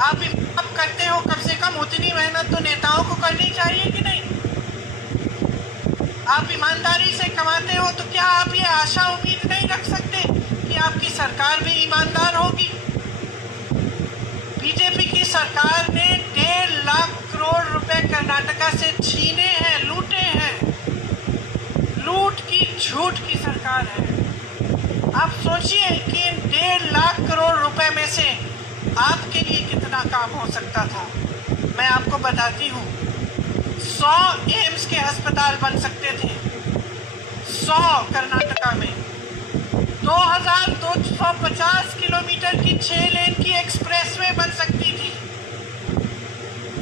आप करते हो, कम से कम उतनी मेहनत तो नेताओं को करनी चाहिए कि नहीं? आप ईमानदारी से कमाते हो तो क्या आप ये आशा उम्मीद नहीं रख सकते कि आपकी सरकार भी ईमानदार होगी? बीजेपी की सरकार ने 1.5 लाख करोड़ रुपए कर्नाटका से छीने हैं, लूटे हैं। लूट की झूठ की सरकार है। आप सोचिए कि इन 1.5 लाख करोड़ रुपए में से आपके लिए कितना काम हो सकता था। मैं आपको बताती हूँ, 100 एम्स के अस्पताल बन सकते थे, 100 कर्नाटका में। 2250 किलोमीटर की 6 लेन की एक्सप्रेसवे बन सकती थी।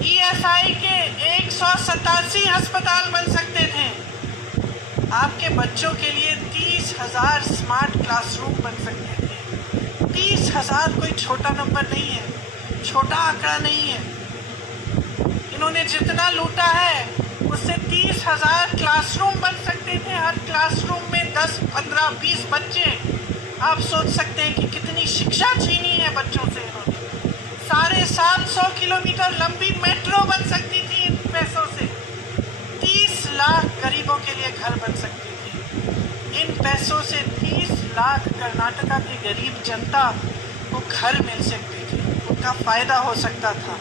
ईएसआई के 187 अस्पताल बन सकते थे। आपके बच्चों के लिए 30,000 स्मार्ट क्लासरूम बन सकते थे। 30,000 कोई छोटा नंबर नहीं है, छोटा आंकड़ा नहीं है। इन्होंने जितना लूटा है उससे 30,000 क्लासरूम बन सकते थे। हर क्लासरूम में 10, 15, 20 बच्चे। आप सोच सकते हैं कि कितनी शिक्षा छीनी है बच्चों से इन्होंने। 750 किलोमीटर लंबी मेट्रो बन सकती थी इन पैसों से। 30 लाख गरीबों के लिए घर बन सकती थी। इन पैसों से 30 लाख कर्नाटका की गरीब जनता को घर मिल सकती थी, उनका फायदा हो सकता था।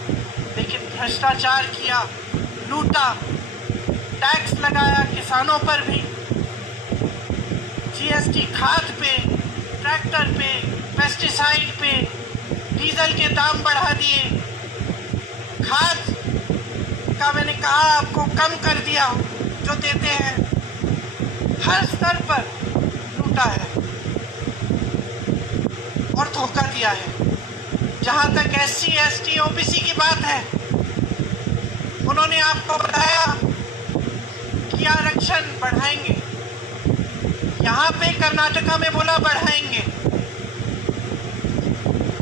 लेकिन भ्रष्टाचार किया, लूटा, टैक्स लगाया किसानों पर भी, जीएसटी खाद पे, ट्रैक्टर पे, पेस्टिसाइड पे, डीजल के दाम बढ़ा दिए, खाद का मैंने कहा आपको कम कर दिया जो देते हैं। हर स्तर पर लूटा है और धोखा दिया है। जहां तक SC, ST, OBC की बात है, उन्होंने आपको बताया कि आरक्षण बढ़ाएंगे। यहाँ पे कर्नाटका में बोला बढ़ाएंगे।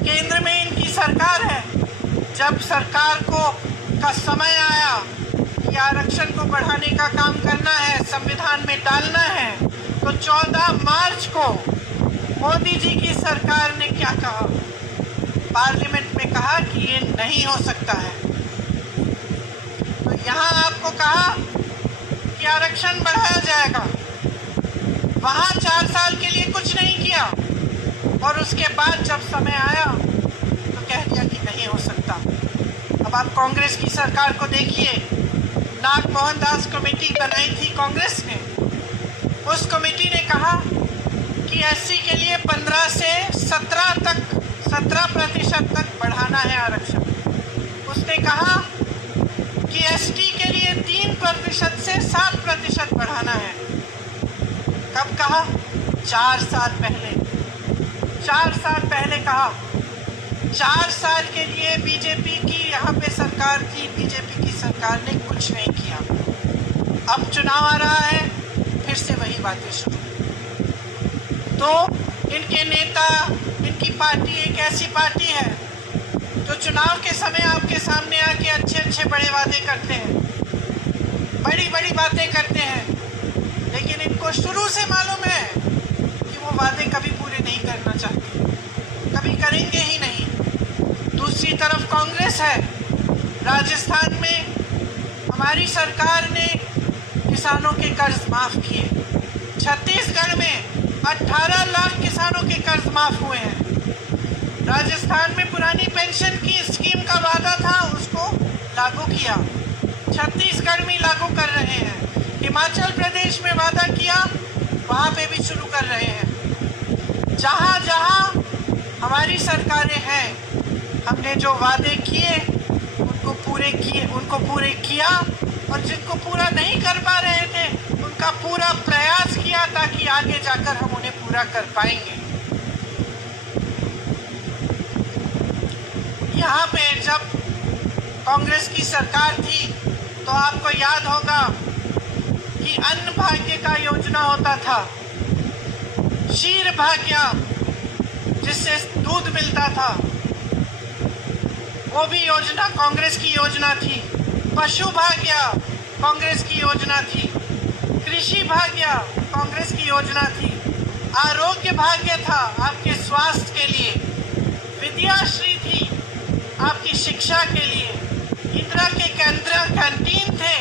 केंद्र में इनकी सरकार है। जब सरकार का समय आया कि आरक्षण को बढ़ाने का काम करना है, संविधान में डालना है, तो 14 मार्च को मोदी जी की सरकार ने क्या कहा? पार्लियामेंट में कहा कि ये नहीं हो सकता है। तो यहाँ आपको कहा कि आरक्षण बढ़ाया जाएगा, वहाँ 4 साल के लिए कुछ नहीं किया, और उसके बाद जब समय आया तो कह दिया कि नहीं हो सकता। अब आप कांग्रेस की सरकार को देखिए। नाग मोहन दास कमेटी बनाई थी कांग्रेस ने। उस कमेटी ने कहा कि SC के लिए 15 से 17% तक बढ़ाना है आरक्षण। उसने कहा कि ST के लिए 3% से 7% बढ़ाना है। कब कहा? 4 साल पहले। 4 साल पहले कहा। 4 साल के लिए बीजेपी की यहाँ पे सरकार थी, बीजेपी की सरकार ने कुछ नहीं किया। अब चुनाव आ रहा है, फिर से वही बातें शुरू। तो इनके नेता, इनकी पार्टी एक ऐसी पार्टी है जो चुनाव के समय आपके सामने आके अच्छे बड़े वादे करते हैं, बड़ी बड़ी बातें करते हैं, लेकिन इनको शुरू से मालूम है कि वो वादे कभी पूरे नहीं करना चाहते, कभी करेंगे ही नहीं। दूसरी तरफ कांग्रेस है। राजस्थान में हमारी सरकार ने किसानों के कर्ज माफ़ किए। छत्तीसगढ़ में 18 लाख किसानों के कर्ज माफ़ हुए हैं। राजस्थान में पुरानी पेंशन की स्कीम का वादा था, उसको लागू किया। छत्तीसगढ़ में लागू कर रहे हैं। हिमाचल प्रदेश में वादा किया, वहाँ पे भी शुरू कर रहे हैं। जहाँ जहाँ हमारी सरकारें हैं, हमने जो वादे किए उनको पूरे किया, और जिनको पूरा नहीं कर पा रहे थे उनका पूरा प्रयास किया ताकि आगे जाकर हम उन्हें पूरा कर पाएंगे। यहाँ पे जब कांग्रेस की सरकार थी तो आपको याद होगा कि अन्न भाग्य का योजना होता था, क्षीर भाग्य जिससे दूध मिलता था, वो भी योजना कांग्रेस की योजना थी। पशु भाग्य कांग्रेस की योजना थी। कृषि भाग्य कांग्रेस की योजना थी। आरोग्य भाग्य था आपके स्वास्थ्य के लिए। विद्याश्री थी आपकी शिक्षा के लिए, इंदिरा के कैंटीन थे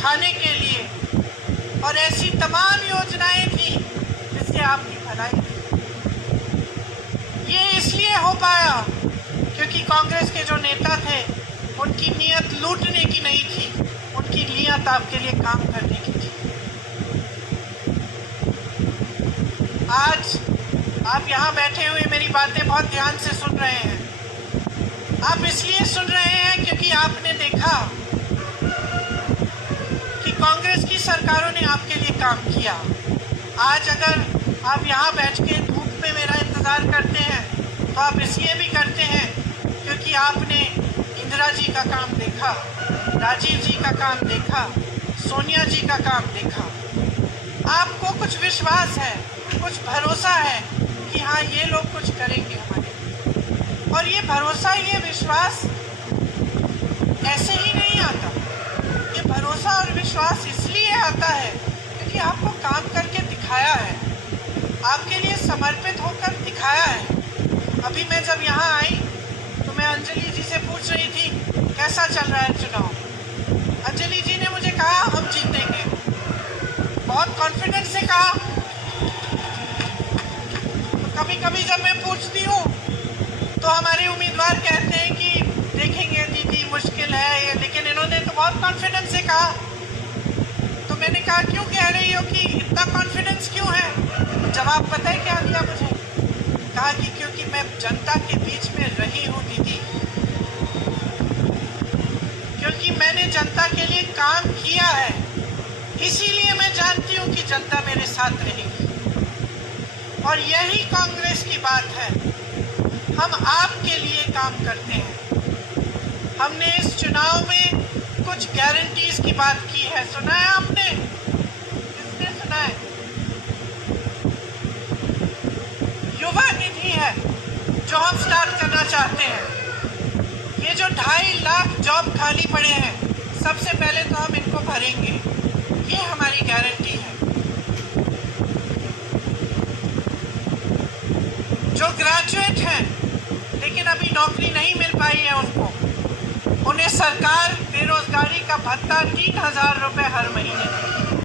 खाने के लिए, और ऐसी तमाम योजनाएं थी जिससे आपकी भलाई थी। ये इसलिए हो पाया क्योंकि कांग्रेस के जो नेता थे उनकी नीयत लूटने की नहीं थी, उनकी नीयत आपके लिए काम करने की थी। आज आप यहाँ बैठे हुए मेरी बातें बहुत ध्यान से सुन रहे हैं। आप इसलिए सुन रहे हैं क्योंकि आपने देखा कि कांग्रेस की सरकारों ने आपके लिए काम किया। आज अगर आप यहाँ बैठ के धूप में मेरा इंतज़ार करते हैं तो आप इसलिए भी करते हैं क्योंकि आपने इंदिरा जी का काम देखा, राजीव जी का काम देखा, सोनिया जी का काम देखा। आपको कुछ विश्वास है, कुछ भरोसा है कि हाँ ये लोग कुछ करेंगे हमारे। और ये भरोसा, ये विश्वास ऐसे ही नहीं आता। ये भरोसा और विश्वास इसलिए आता है क्योंकि आपको काम करके दिखाया है, आपके लिए समर्पित होकर दिखाया है। अभी मैं जब यहाँ आई तो मैं अंजलि जी से पूछ रही थी कैसा चल रहा है चुनाव। अंजलि जी ने मुझे कहा हम जीतेंगे, बहुत कॉन्फिडेंस से कहा। तो कभी कभी जब मैं पूछती हूँ तो हमारे उम्मीदवार कहते हैं कि देखेंगे दीदी मुश्किल है ये, लेकिन इन्होंने तो बहुत कॉन्फिडेंस से कहा। तो मैंने कहा क्यों कह रही हो कि इतना कॉन्फिडेंस क्यों है? जवाब पता है क्या दिया मुझे? कहा कि क्योंकि मैं जनता के बीच में रही हूँ दीदी, क्योंकि मैंने जनता के लिए काम किया है, इसीलिए मैं जानती हूँ कि जनता मेरे साथ रहेगी। और यही कांग्रेस की बात है, हम आपके लिए काम करते हैं। हमने इस चुनाव में कुछ गारंटीज की बात की है, सुना है आपने? किसने सुना है? युवा निधि है जो हम स्टार्ट करना चाहते हैं। ये जो 2.5 लाख जॉब खाली पड़े हैं, सबसे पहले तो हम इनको भरेंगे, ये हमारी गारंटी है। जो ग्रेजुएट हैं लेकिन अभी नौकरी नहीं मिल पाई है उनको, उन्हें सरकार बेरोजगारी का भत्ता 3,000 रुपये हर महीने देगी।